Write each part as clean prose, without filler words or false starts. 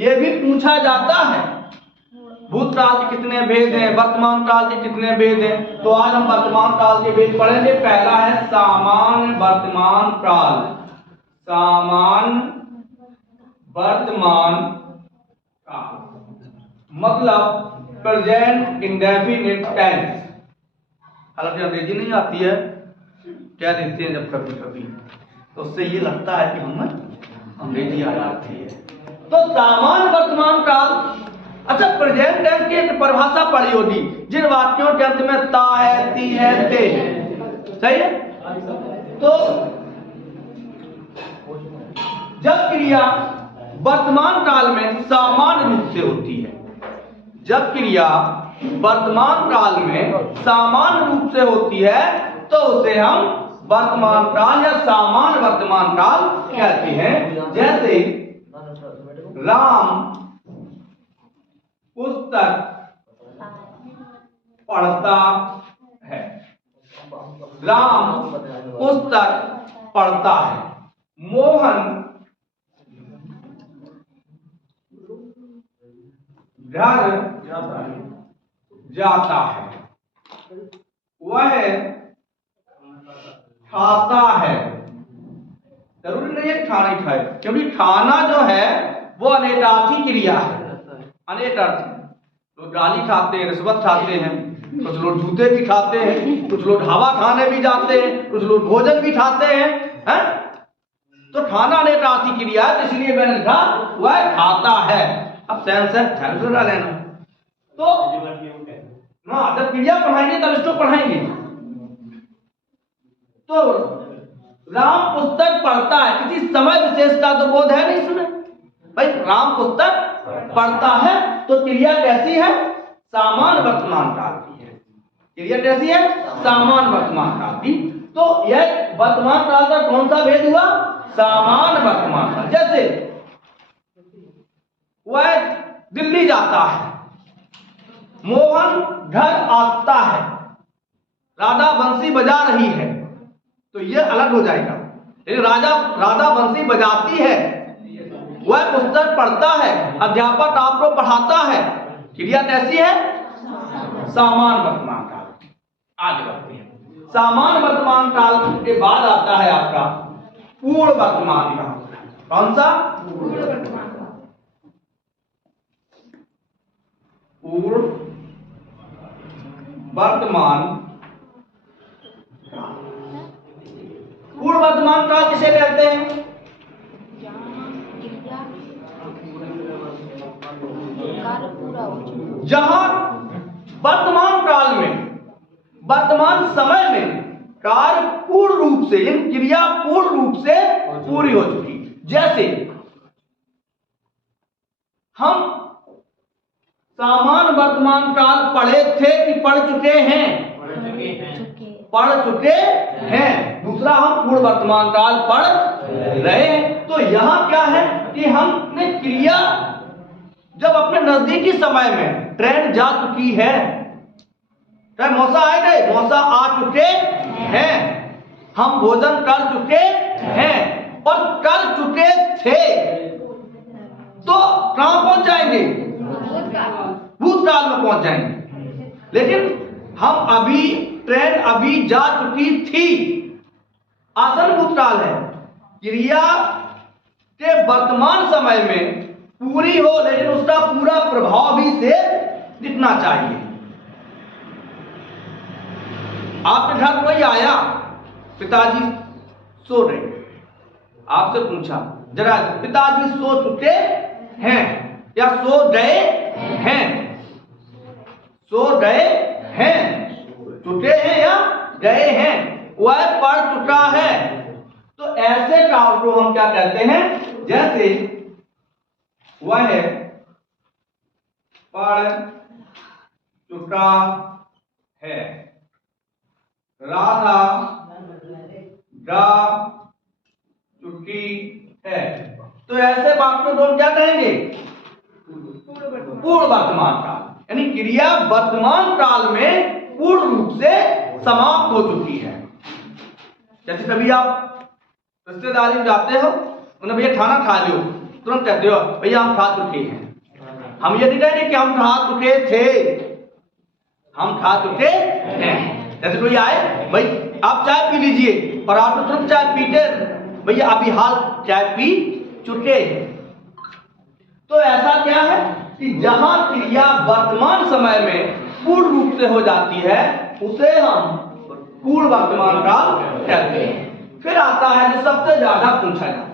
ये भी पूछा जाता है। भूतकाल के कितने भेद हैं, वर्तमान काल के कितने भेद हैं। तो आज हम वर्तमान काल के भेद पढ़ेंगे। पहला है सामान्य वर्तमान काल। सामान्य वर्तमान काल मतलब प्रेजेंट इंडेफिनिट टेंस। हालांकि अंग्रेजी नहीं आती है, क्या देखते हैं जब कभी कभी तो उससे ये लगता है कि हमें अंग्रेजी आ जाती है। तो सामान्य वर्तमान काल। अच्छा, प्रेजेंट टेंस की एक परिभाषा पढ़ी होगी, जिन वाक्यों के अंत में ता है, ती है, ते है। सही है। तो जब क्रिया वर्तमान काल में सामान्य रूप से होती है, जब क्रिया वर्तमान काल में सामान्य रूप से होती है तो उसे हम वर्तमान काल या सामान्य वर्तमान काल कहते हैं। जैसे राम पुस्तक पढ़ता है। राम पुस्तक पढ़ता है। मोहन घर जाता है। वह खाता है। जरूरी नहीं है खाना ही खाए, क्योंकि खाना जो है वो अनेटार्थी क्रिया है। अनेटार्थी। लोग गाली खाते हैं, रिश्वत खाते हैं, कुछ लोग जूते भी खाते हैं, कुछ लोग ढाबा खाने भी जाते हैं, कुछ लोग भोजन भी खाते हैं, हैं? तो खाना अनेटार्थी क्रिया है, इसलिए मैंने लिखा वह खाता है। अब सेंस है लेना। तो हाँ, जब क्रिया पढ़ाएंगे तब इसको पढ़ाएंगे। तो राम पुस्तक पढ़ता है, किसी समय विशेष का तो बोध है नहीं इसमें। भाई राम पुस्तक पढ़ता है तो क्रिया कैसी है? सामान्य वर्तमान काल की है। क्रिया कैसी है? सामान्य वर्तमान काल की। तो यह वर्तमान काल का कौन सा भेद हुआ? सामान्य वर्तमान काल। जैसे वह दिल्ली जाता है। मोहन घर आता है। राधा बंसी बजा रही है, तो यह अलग हो जाएगा। राधा बंसी बजाती है। वह पुस्तक पढ़ता है। अध्यापक आपको पढ़ाता है। क्रिया कैसी है? सामान्य वर्तमान काल। आगे बढ़ते हैं। सामान्य वर्तमान काल के बाद आता है आपका पूर्ण वर्तमान काल। कौन सा? पूर्ण वर्तमान काल। पूर्ण वर्तमान। पूर्ण वर्तमान काल किसे कहते हैं? जहां वर्तमान काल में, वर्तमान समय में कार्य पूर्ण रूप से, क्रिया पूर्ण रूप से पूरी हो चुकी। जैसे हम सामान्य वर्तमान काल पढ़े थे कि पढ़ चुके हैं? पढ़ चुके हैं। दूसरा हम पूर्ण वर्तमान काल पढ़ रहे हैं। तो यहां क्या है कि हमने क्रिया जब अपने नजदीकी समय में ट्रेन जा चुकी है, चाहे मौसा आए गए, मौसा आ चुके हैं, हम भोजन कर चुके हैं और कर चुके थे, तो कहां पहुंच जाएंगे? भूतकाल में पहुंच जाएंगे। लेकिन हम अभी, ट्रेन अभी जा चुकी थी, आसन भूतकाल है। क्रिया के वर्तमान समय में पूरी हो, लेकिन उसका पूरा प्रभाव भी से दिखना चाहिए। आपके घर कोई आया, पिताजी सो रहे, आपसे पूछा जरा पिताजी सो चुके हैं या सो गए हैं? सो गए हैं, चुके हैं या गए हैं? वह पढ़ चुका है। तो ऐसे काल को हम क्या कहते हैं? जैसे वह पढ़ चुका है। राधा जा चुकी है। तो ऐसे वाक्यों को हम क्या कहेंगे? पूर्ण वर्तमान काल। यानी क्रिया वर्तमान काल में पूर्ण रूप से समाप्त हो चुकी है। जैसे कभी आप रिश्तेदारी में जाते हो, उन्हें भैया खाना खा लो, तुरंत कहते हो भैया हम खा चुके हैं। हम ये नहीं कह रहे कि हम खा चुके थे, हम खा चुके हैं। जैसे कोई आए, भाई आप चाय पी लीजिए, और आप तुरंत चाय पीते, भैया अभी हाल चाय पी चुके हैं। तो ऐसा क्या है कि जहां क्रिया वर्तमान समय में पूर्ण रूप से हो जाती है उसे हम पूर्ण वर्तमान काल कहते हैं। फिर आता है जो सबसे ज्यादा पूछा जाता है,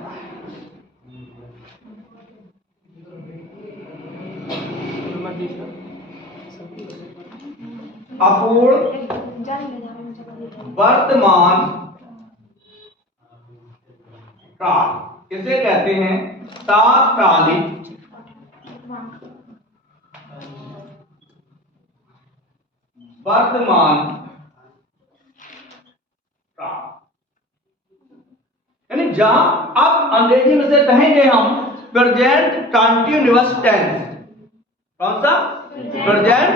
अपूर्ण वर्तमान काल। इसे कहते हैं तात्कालिक वर्तमान काल। यानी जहां अब अंग्रेजी में से कहेंगे हम प्रेजेंट कंटिन्यूअस टेंस। कौन सा? प्रेजेंट।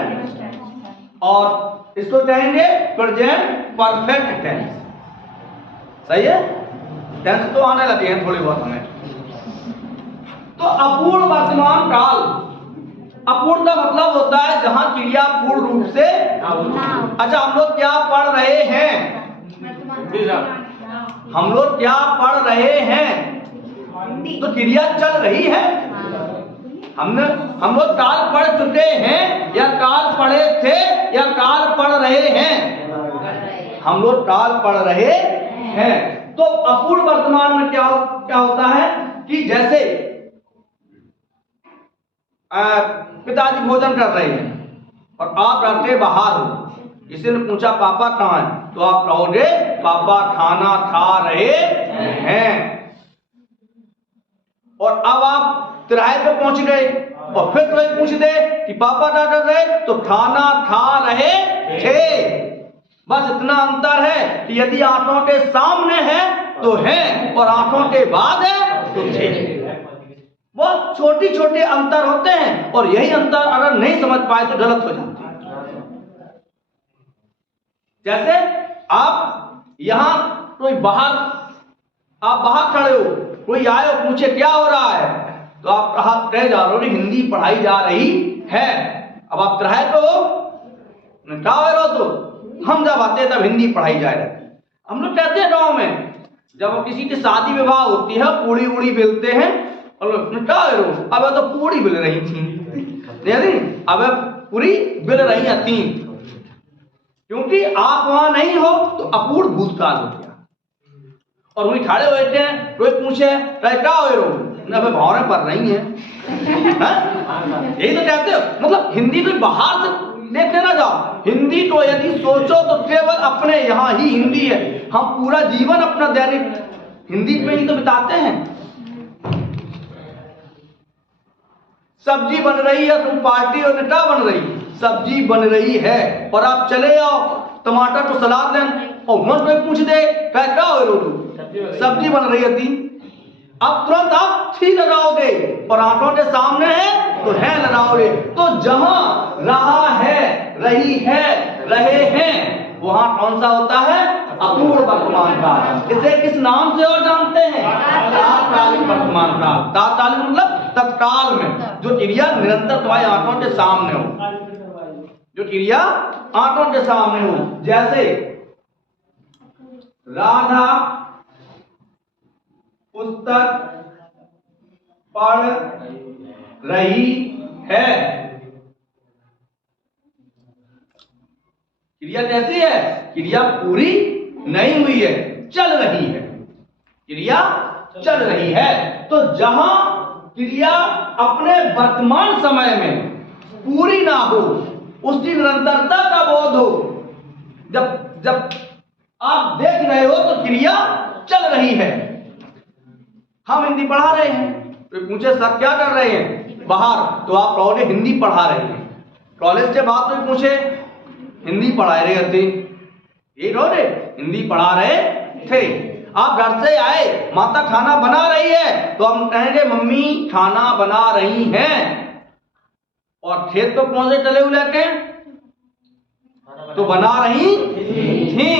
और इसको कहेंगे प्रेजेंट परफेक्ट टेंस। सही है? टेंस तो आने लगे हैं थोड़ी बहुत हमें। तो अपूर्ण वर्तमान काल, अपूर्ण का मतलब होता है जहां क्रिया पूर्ण रूप से। अच्छा, हम लोग क्या पढ़ रहे हैं? हम लोग क्या पढ़ रहे हैं? तो क्रिया चल रही है। हम लोग काल पढ़ चुके हैं या काल पढ़े थे या काल पढ़ रहे हैं? हम लोग काल पढ़ रहे हैं। तो अपूर्ण वर्तमान में क्या होता है कि जैसे पिताजी भोजन कर रहे हैं और आप रहते बाहर हो, किसी ने पूछा पापा कहाँ है, तो आप कहोगे पापा खाना खा रहे हैं। और अब आप तिराहे पे पहुंच गए और फिर कोई पूछ दे कि पापा क्या कर रहे, तो खाना खा रहे थे। बस इतना अंतर है कि यदि आंखों के सामने है तो है और आंखों के बाद है तो थे। बहुत छोटी छोटे अंतर होते हैं और यही अंतर अगर नहीं समझ पाए तो गलत हो जाते हैं। जैसे आप यहां कोई बाहर, आप बाहर खड़े हो, कोई आए और पूछे क्या हो रहा है, तो आप कह जा रहे हो हिंदी पढ़ाई जा रही है। अब आप किराए पे हो, क्या हो रहा हो, तो हम जब आते हैं तब हिंदी पढ़ाई जा रही है। हम लोग कहते हैं गाँव में जब किसी की शादी विवाह होती है पूड़ी उड़ी बेलते हैं और क्या हो रहा हो, अब तो पूड़ी बेल रही थी, अब पूरी बेल रही थी, क्योंकि आप वहां नहीं हो तो अपूर्ण भूतकाल हो गया। और वही खड़े हुए थे, कोई पूछे क्या हो रहा हो, भावना पड़ रही है। यही तो कहते हो, मतलब हिंदी को बाहर से देखते ना जाओ, हिंदी को यदि सोचो तो केवल अपने यहाँ ही हिंदी है। हम पूरा जीवन अपना दैनिक हिंदी पे ही तो बिताते हैं। सब्जी बन रही है, तुम पार्टी और क्या बन रही, सब्जी बन रही है, और आप चले आओ टमाटर को सलाद लें और मन कोई पूछ दे क्या हो रहा, सब्जी बन रही है थी, अब तुरंत आप थी लगाओगे और आंखों के सामने है तो है लगाओगे। तो जहां रहा है, रही है, रहे हैं, वहां कौन सा होता है, अपूर्ण वर्तमान काल। इसे किस नाम से और जानते हैं, तात्कालिक वर्तमान काल। तात्कालिक मतलब तत्काल में जो क्रिया निरंतर तुम्हारी आंखों के सामने हो, जो क्रिया आंखों के सामने हो। जैसे राधा पुस्तक पढ़ रही है, क्रिया कैसी है, क्रिया पूरी नहीं हुई है, चल रही है, क्रिया चल रही है। तो जहां क्रिया अपने वर्तमान समय में पूरी ना हो, उसकी निरंतरता का बोध हो, जब आप देख रहे हो तो क्रिया चल रही है। हम हिंदी पढ़ा रहे हैं, तो पूछे सर क्या कर रहे हैं बाहर, तो आप कहोगे हिंदी पढ़ा रहे हैं। कॉलेज के बाद तो पूछे हिंदी पढ़ा रहे थे, ये कहोगे हिंदी पढ़ा रहे थे। आप घर से आए, माता खाना बना रही है, तो हम कहेंगे मम्मी खाना बना रही हैं। और खेत पर कौन से चले हुए लेके, तो बना रही थी।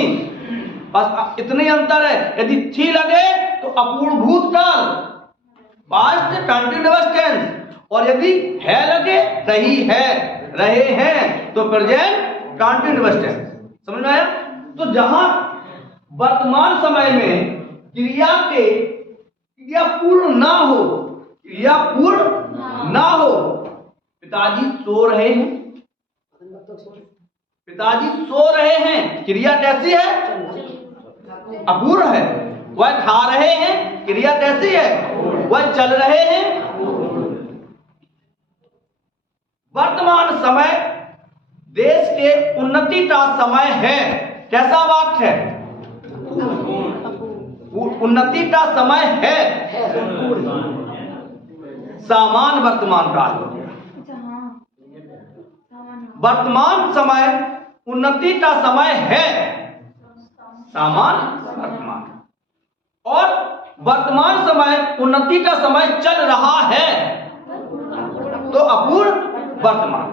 बस इतनी अंतर है, यदि थी लगे तो अपूर्ण भूतकाल, पास्ट कंटिन्यूअस टेंस। और यदि है लगे रही है, रहे हैं, तो प्रेजेंट कंटिन्यूअस टेंस। समझ में आया? तो जहां वर्तमान समय में क्रिया पूर्ण ना हो, क्रिया पूर्ण ना हो, पिताजी सो रहे हैं, पिताजी सो रहे हैं, क्रिया कैसी है? अपूर्ण है। वह खा रहे हैं, क्रिया कैसी है? वह चल रहे हैं। वर्तमान समय देश के उन्नति का समय है। कैसा वाक्य है? उन्नति का समय है। सामान्य वर्तमान काल हो गया। वर्तमान समय उन्नति का समय है, सामान्य वर्तमान। और वर्तमान समय उन्नति का समय चल रहा है, तो अपूर्ण वर्तमान।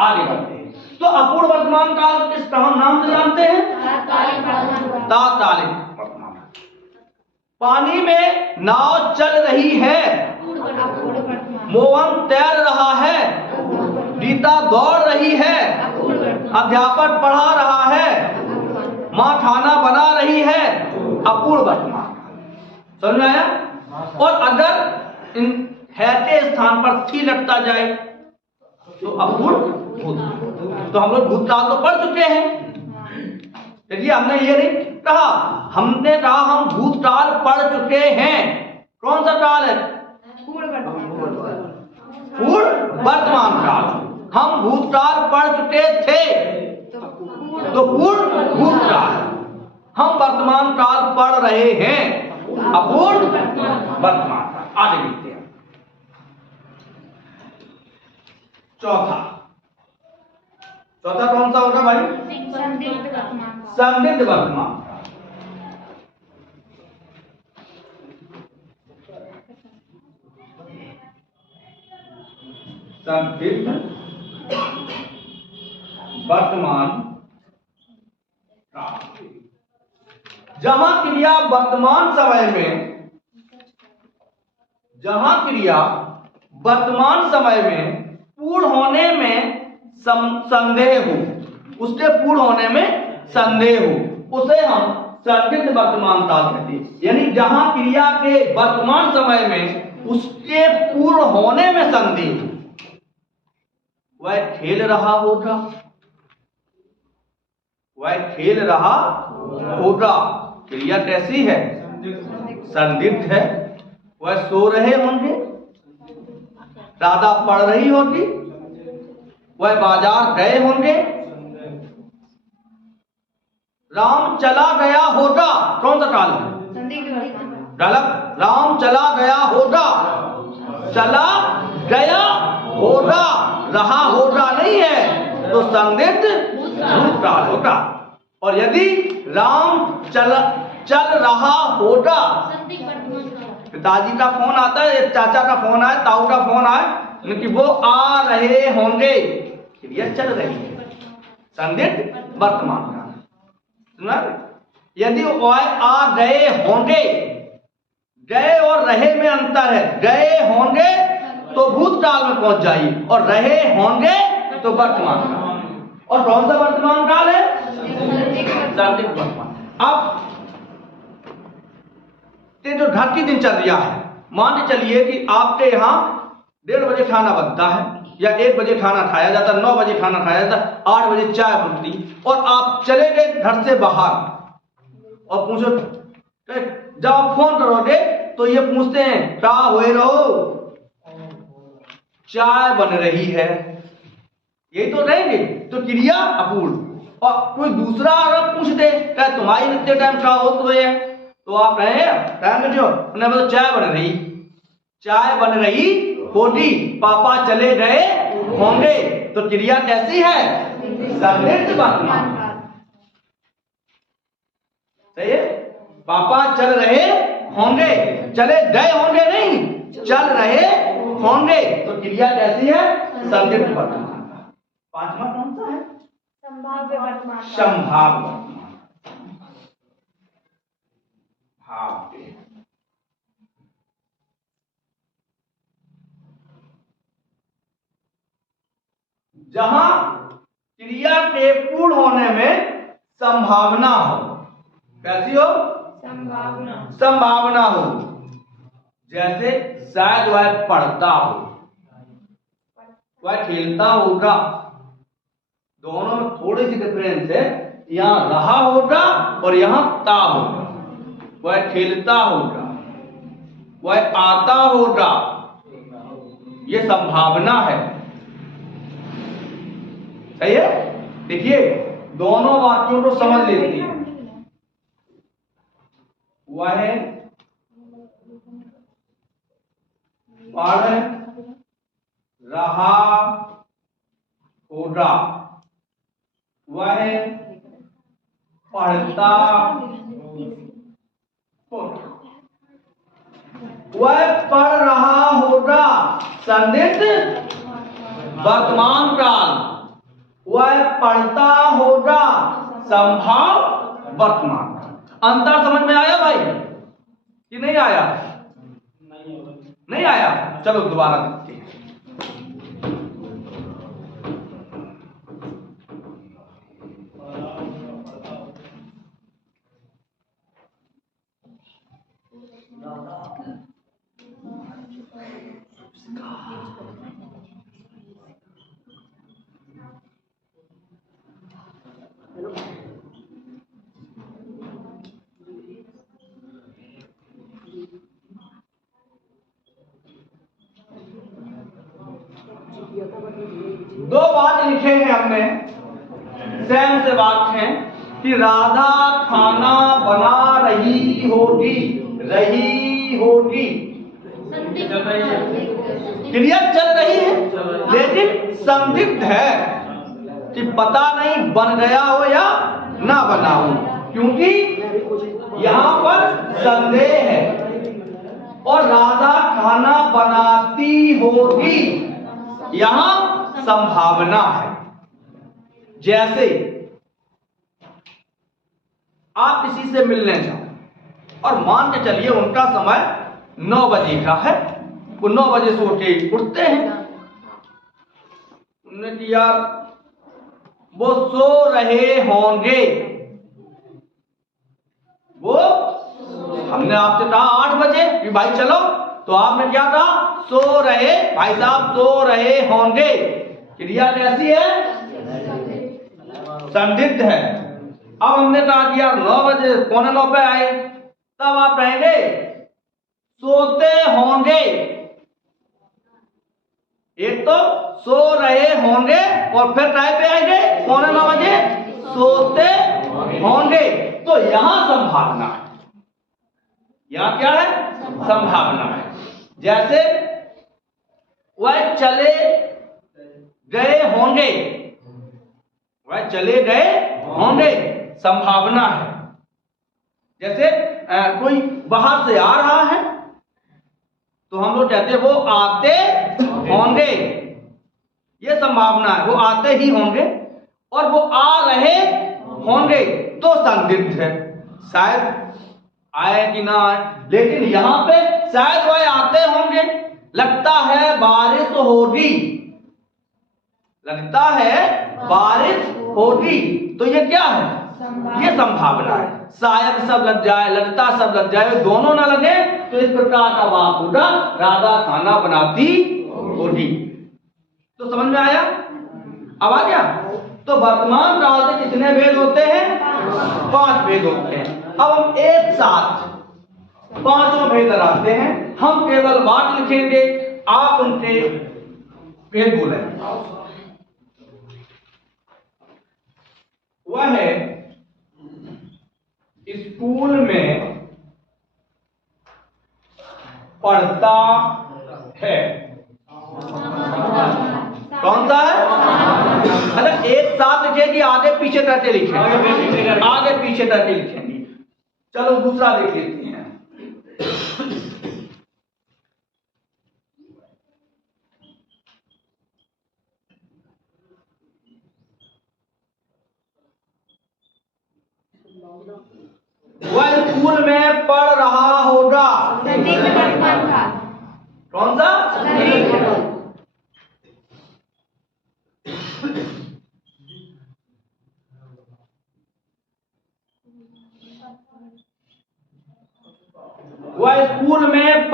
आगे बढ़ते हैं। तो अपूर्ण वर्तमान काल किस नाम से जानते हैं? तात्कालिक वर्तमान। पानी में नाव चल रही है, मोहन तैर रहा है, रीता दौड़ रही है, अध्यापक पढ़ा रहा है, माँ खाना बना रही है, अपूर्ण वर्तमान। समझ में आया? और अगर इन है के स्थान पर थी लगता जाए तो अपूर्ण भूतकाल। तो हम लोग भूतकाल तो पढ़ चुके हैं, देखिए हमने ये नहीं कहा, हमने कहा हम भूतकाल पढ़ चुके हैं। कौन सा काल है? पूर्ण वर्तमान काल। हम भूतकाल पढ़ चुके थे, तो पूर्ण भूतकाल। हम वर्तमान काल पढ़ रहे हैं, अपूर्ण वर्तमान काल। आगे लिखते हैं। चौथा कौन सा होगा भाई? संदिग्ध वर्तमान। संदिग्ध वर्तमान काल। जहां क्रिया वर्तमान समय में, जहां क्रिया वर्तमान समय में पूर्ण होने में संदेह हो, उसके पूर्ण होने में संदेह हो, उसे हम संदिग्ध वर्तमान काल कहते हैं। यानी जहां क्रिया के वर्तमान समय में उसके पूर्ण होने में संदेह हो। वह खेल रहा होगा, वह खेल रहा होगा, क्रिया कैसी है? संदिग्ध है। वह सो रहे होंगे, राधा पढ़ रही होगी, वह बाजार गए होंगे, राम चला गया होगा। कौन सा काल है? गलत। राम चला गया होगा, चला गया होगा, रहा होगा नहीं है, तो संदिग्ध भूतकाल होगा। और यदि राम चल रहा होगा, पिताजी का फोन आता है, चाचा का फोन आए, ताऊ का फोन आए, लेकिन वो आ रहे होंगे, क्रिया चल रही है, संदिग्ध वर्तमान काल। यदि वह आ गए होंगे, गए और रहे में अंतर है। गए होंगे तो भूतकाल में पहुंच जाइए, और रहे होंगे तो वर्तमान काल। और कौन सा वर्तमान काल है? संदिग्ध वर्तमान। अब ये जो घर की दिनचर्या है, मान के चलिए कि आपके यहाँ 1:30 बजे खाना बनता है, या 1 बजे खाना खाया जाता, 9 बजे खाना खाया जाता, 8 बजे चाय बनती, और आप चले गए घर से बाहर और पूछो, जब आप फोन करोगे तो ये पूछते हैं क्या हुए रहो, चाय बन रही है, यही तो रहेंगे। तो क्रिया अपूर्ण। और कोई दूसरा अगर पूछ दे क्या तुम्हारी इतने टाइम क्या हो तो आप कहें टाइम जो उन्हें बोलो चाय बन रही, चाय बन रही होगी, पापा चले गए होंगे, तो क्रिया कैसी है? संदिग्ध वर्तमान। सही है? पापा चल रहे होंगे, चले गए होंगे नहीं, चल रहे होंगे, तो क्रिया कैसी है? संदिग्ध वर्तमान। पांचवा कौन सा है? संभाव्य वर्तमान। संभाव्य वर्तमान। जहां क्रिया के पूर्ण होने में संभावना हो। कैसी हो? संभावना हो। जैसे शायद वह पढ़ता हो, वह खेलता होगा। दोनों में थोड़ी सी डिफरेंस है, यहां रहा होगा और यहां ता होगा। वह खेलता होगा, वह आता होगा, ये संभावना है। सही है? देखिए दोनों वाक्यों को समझ लेती है। वह पढ़ रहा होगा, वह पढ़ता होगा। वह पढ़ रहा होगा संदिग्ध वर्तमान काल, वह पढ़ता होगा संभाव वर्तमान काल। अंतर समझ में आया भाई कि नहीं आया? नहीं आया। चलो दोबारा देखते हैं। दो बात लिखे हैं हमने, सेम से बात है कि राधा खाना बना रही होगी, रही होगी। क्रिया चल रही है लेकिन संदिग्ध है कि पता नहीं बन गया हो या ना बना हो, क्योंकि यहां पर संदेह है। और राधा खाना बनाती होगी, यहां संभावना है। जैसे आप किसी से मिलने जाओ और मान के चलिए उनका समय 9 बजे का है, वो 9 बजे सो के उठते हैं। उन्होंने कि यार वो सो रहे होंगे, वो हमने आपसे कहा 8 बजे कि भाई चलो, तो आपने क्या कहा? सो रहे, भाई साहब सो रहे होंगे। क्रिया कैसी है? संदिग्ध है। अब हमने कहा कि यार 9 बजे, 9:15 पे आए, तब आप कहेंगे सोते होंगे। एक तो सो रहे होंगे और फिर काय पे आएंगे 9:15 बजे सोते होंगे। तो यहां संभावना है। यहां क्या है? संभावना है। जैसे वह चले गए होंगे, वह चले गए होंगे, संभावना है। जैसे कोई बाहर से आ रहा है तो हम लोग कहते हैं वो आते होंगे, ये संभावना है, वो आते ही होंगे। और वो आ रहे होंगे तो संदिग्ध है, शायद आए कि ना आए। लेकिन यहां पे शायद वह आते होंगे, लगता है बारिश होगी, लगता है बारिश होगी, तो ये क्या है? ये संभावना है। शायद सब लग जाए, लगता सब लग जाए, दोनों ना लगे तो इस प्रकार का वाक्य होगा राधा खाना बनाती होगी। तो समझ में आया? अब आ गया? तो वर्तमान काल से कितने भेद होते हैं? 5 भेद होते हैं। अब हम एक साथ 5 भेद लगाते हैं। हम केवल वाक्य लिखेंगे, आप उनके भेद बोलेंगे। वह है स्कूल में पढ़ता है। कौन सा है? अरे एक साथ लिखेंगे, आगे पीछे करके लिखेंगे, आगे पीछे करके लिखेंगे। चलो दूसरा देख लेते हैं। वह स्कूल में पढ़ रहा होगा। कौन सा?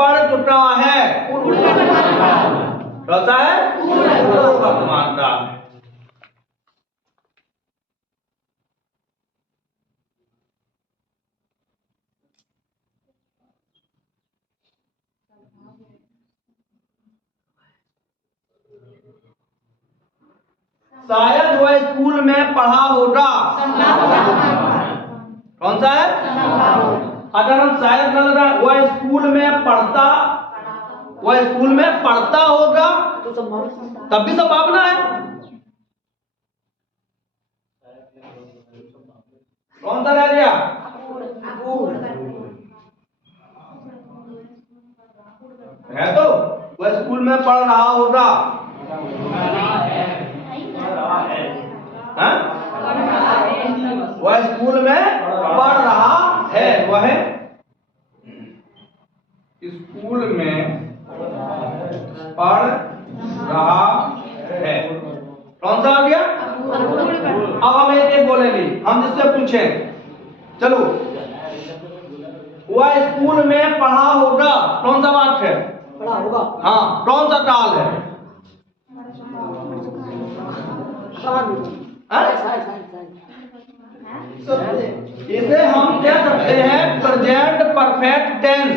पढ़ चुका है। कैसा है? पूर्व वर्तमान काल। शायद वह स्कूल में पढ़ा होगा। कौन सा है? अगर हम शायद लग रहा है वह स्कूल में पढ़ता, वह स्कूल में पढ़ता होगा तब भी संभावना है। कौन सा रह गया? है तो वह स्कूल में पढ़ रहा होगा। वह स्कूल में पढ़ रहा है। वह स्कूल में पढ़ रहा है। कौन सा आ गया? अब हम एक बोलेंगे, हम जिससे पूछें। चलो, वह स्कूल में पढ़ा होगा। कौन सा वाक्य है? पढ़ा होगा। हाँ, कौन सा काल है? इसे हम कह सकते हैं प्रेजेंट परफेक्ट टेंस,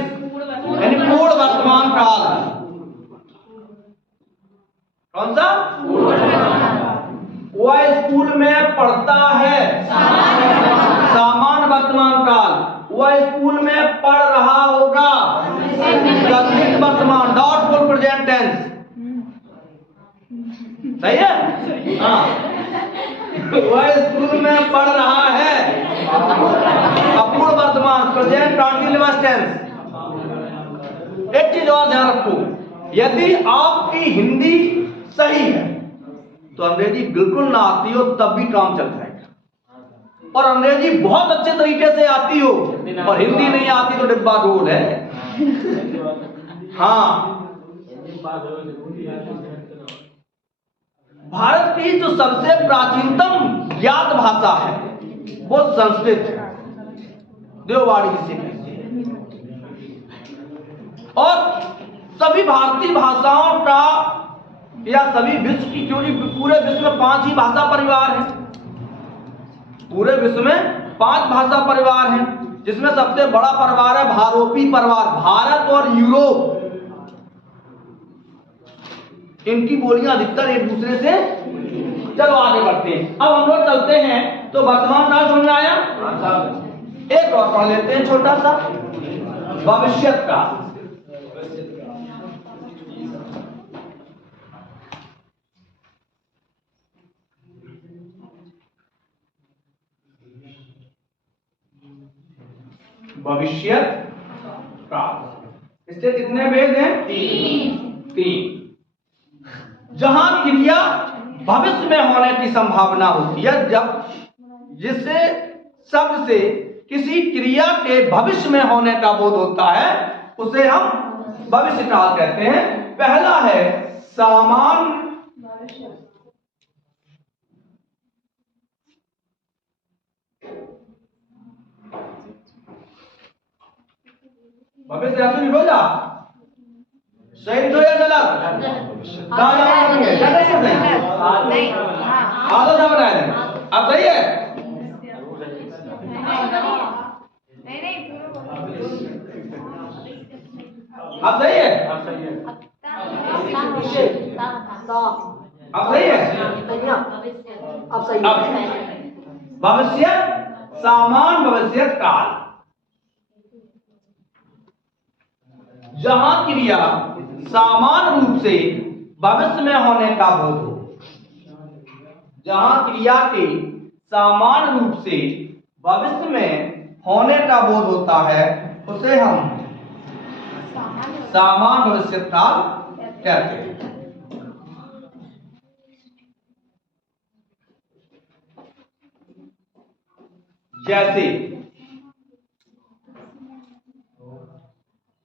यानी पूर्ण वर्तमान काल। कौन सा? वह स्कूल में पढ़ता है, सामान्य वर्तमान काल। वह स्कूल में पढ़ रहा होगा, संदिग्ध वर्तमान, डाउटफुल प्रेजेंट टेंस। सही है? हाँ। वह स्कूल में पढ़ रहा है, अपूर्ण वर्तमान, प्रेजेंट कंटीन्यूअस टेंस। एक चीज और ध्यान रखो, यदि आपकी हिंदी सही है तो अंग्रेजी बिल्कुल ना आती हो तब भी काम चल जाएगा, और अंग्रेजी बहुत अच्छे तरीके से आती हो और हिंदी नहीं आती तो डिब्बा रोल है। हाँ, भारत की जो सबसे प्राचीनतम ज्ञात भाषा है वो संस्कृत है, देववाणी जिसे कहते हैं। और सभी भारतीय भाषाओं का या सभी विश्व की, क्योंकि पूरे विश्व में 5 ही भाषा परिवार हैं। पूरे विश्व में 5 भाषा परिवार हैं, जिसमें सबसे बड़ा परिवार है भारोपी परिवार। भारत और यूरोप, इनकी बोलियां अधिकतर एक दूसरे से। चलो आगे बढ़ते हैं। अब हम लोग चलते हैं तो वर्तमान काल समझ में आया। एक और पढ़ लेते हैं छोटा सा, भविष्यत काल। भविष्यत काल, इससे कितने भेद हैं? 3। जहां क्रिया भविष्य में होने की संभावना होती है, जब जिससे शब्द से किसी क्रिया के भविष्य में होने का बोध होता है उसे हम भविष्य काल कहते हैं। पहला है सामान्य भविष्य। ऐसे हो जा सही तो या गलत? आधा सा बनाया है। अब सही है? अब सही है? अब सही है? अब सही है। भविष्य, सामान्य भविष्य काल, जहां क्रिया सामान्य रूप से भविष्य में होने का बोध हो। जहां क्रिया के सामान्य रूप से भविष्य में होने का बोध होता है उसे हम सामान्य भविष्य काल कहते हैं। जैसे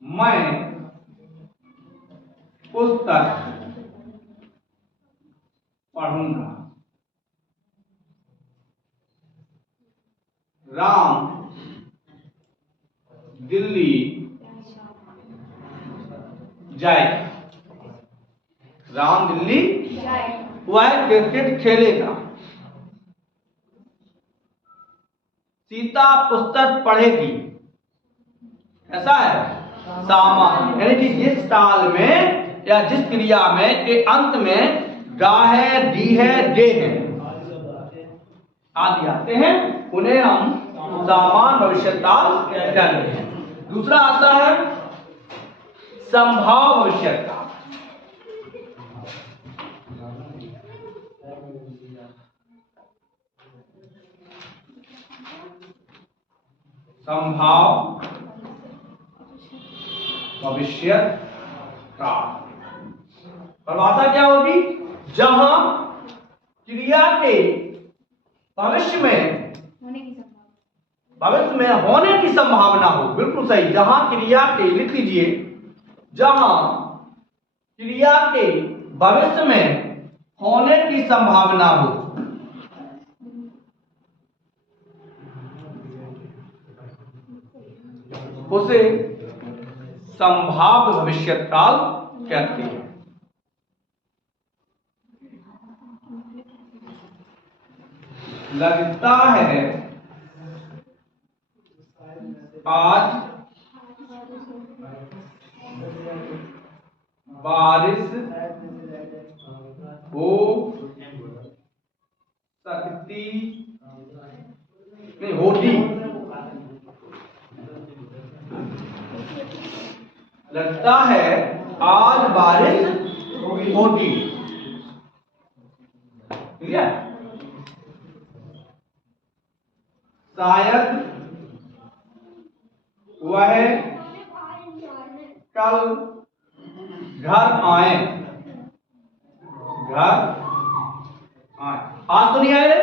मैं पुस्तक पढ़ूंगा, राम दिल्ली जाएगा। राम दिल्ली वह क्रिकेट खेलेगा। सीता पुस्तक पढ़ेगी। ऐसा है सामान्य, यानी कि जिस काल में या जिस क्रिया में के अंत में गा है, डी है, डे है आदि आते हैं, उन्हें हम सामान्य भविष्यकाल कहते हैं। दूसरा आता है संभाव भविष्यकाल। संभाव भविष्यकाल परिभाषा क्या होगी? जहां क्रिया के भविष्य में होने की संभावना हो। बिल्कुल सही। जहां क्रिया के, लिख लीजिए, जहां क्रिया के भविष्य में होने की संभावना हो, उसे संभाव्य भविष्यकाल कहते हैं। लगता है आज बारिश हो सकती नहीं होती। लगता है आज बारिश होगी। ठीक है। शायद वह कल घर आए। आज तो नहीं आए रे,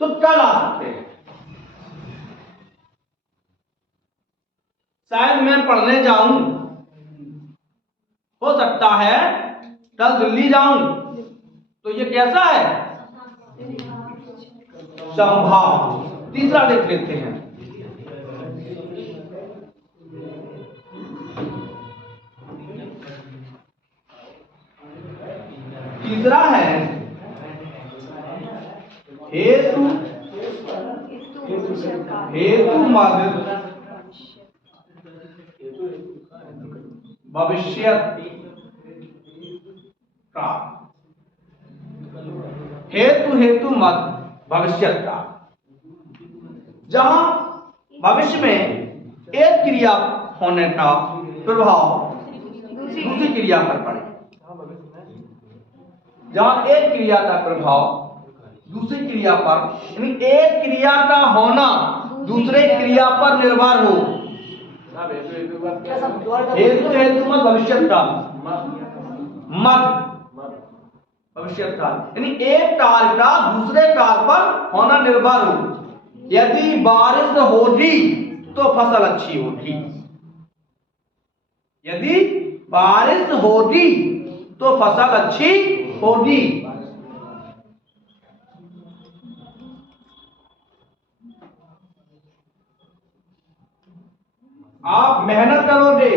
तो कल आ सकते हैं। शायद मैं पढ़ने जाऊं, हो सकता है कल दिल्ली जाऊं। तो ये कैसा है? संभाव। तीसरा देख लेते हैं। तीसरा है हेतु मद भविष्य का। हेतु मद भविष्य का, जहां भविष्य में एक क्रिया होने का प्रभाव दूसरी क्रिया पर पड़े। जहां एक क्रिया का प्रभाव दूसरी क्रिया पर, यानी एक क्रिया का होना दूसरे क्रिया पर निर्भर हो। हेतु मत भविष्यकाल, मत भविष्यकाल, यानी एक काल का दूसरे काल पर होना निर्भर हो। यदि बारिश होगी तो फसल अच्छी होगी। यदि बारिश होगी तो फसल अच्छी होगी। आप मेहनत करोगे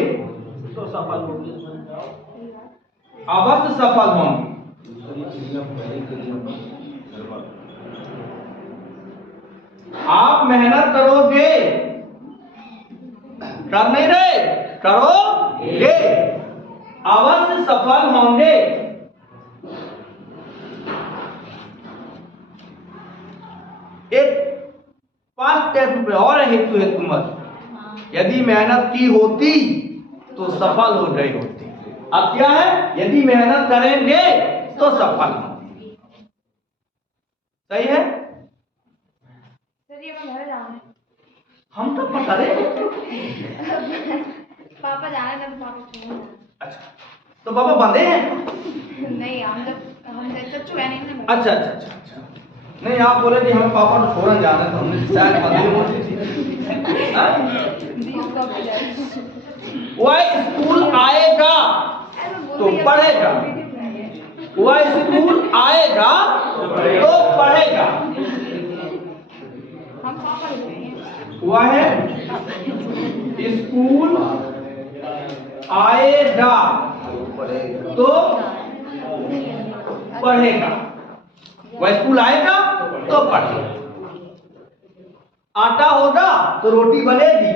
तो सफल होगे, अवश्य सफल होंगे। आप मेहनत करोगे, कर नहीं रहे, करोगे, अवश्य सफल होंगे। एक पास्ट टेंस पे और हेतु मत। यदि मेहनत की होती तो सफल हो गए होते। अब क्या है? यदि मेहनत करेंगे तो सफल होंगे। सही है? हम तो पता रहे। पापा जा रहे हैं, पापा। अच्छा, तो पापा बंधे हैं? नहीं, हम तो छुआ नहीं ना। अच्छा अच्छा अच्छा अच्छा। नहीं, आप बोले कि हमें पापा को छोड़ने जाना है, तो हमने शायद वह स्कूल आएगा तो पढ़ेगा। वह स्कूल आएगा तो पढ़ेगा। वह स्कूल आएगा तो पढ़ेगा, वह स्कूल आएगा तो पढ़ेगा। आटा होगा तो रोटी बनेगी,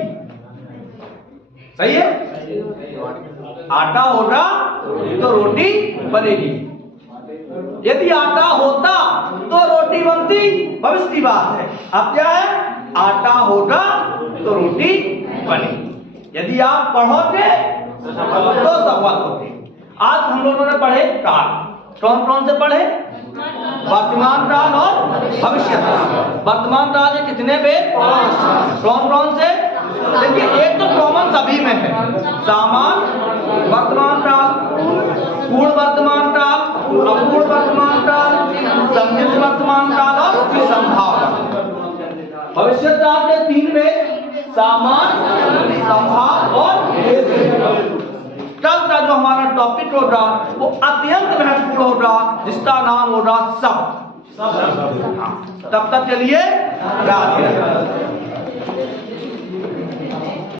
सही है? आटा होगा तो रोटी बनेगी। यदि आटा होता तो रोटी बनती, भविष्य की बात है। अब क्या है? आटा होगा तो रोटी बनेगी। यदि आप पढ़ोगे तो सफल होगे। आज हम लोगों ने पढ़े काल, कौन कौन से पढ़े? वर्तमान काल और भविष्य काल। वर्तमान काल के कितने वेद? कौन कौन से? देखिए, एक तो कॉमन सभी में है, सामान्य वर्तमान काल, पूर्ण वर्तमान काल, अपूर्ण वर्तमान काल, संदिग्ध वर्तमान काल और संभाव्य। भविष्य काल के 3 वेद, सामान्य, संभाव्य और वेद। कल का जो हमारा टॉपिक होगा वो अत्यंत महत्वपूर्ण होगा, जिसका नाम होगा शब्द। तब तक चलिए, राधे राधे।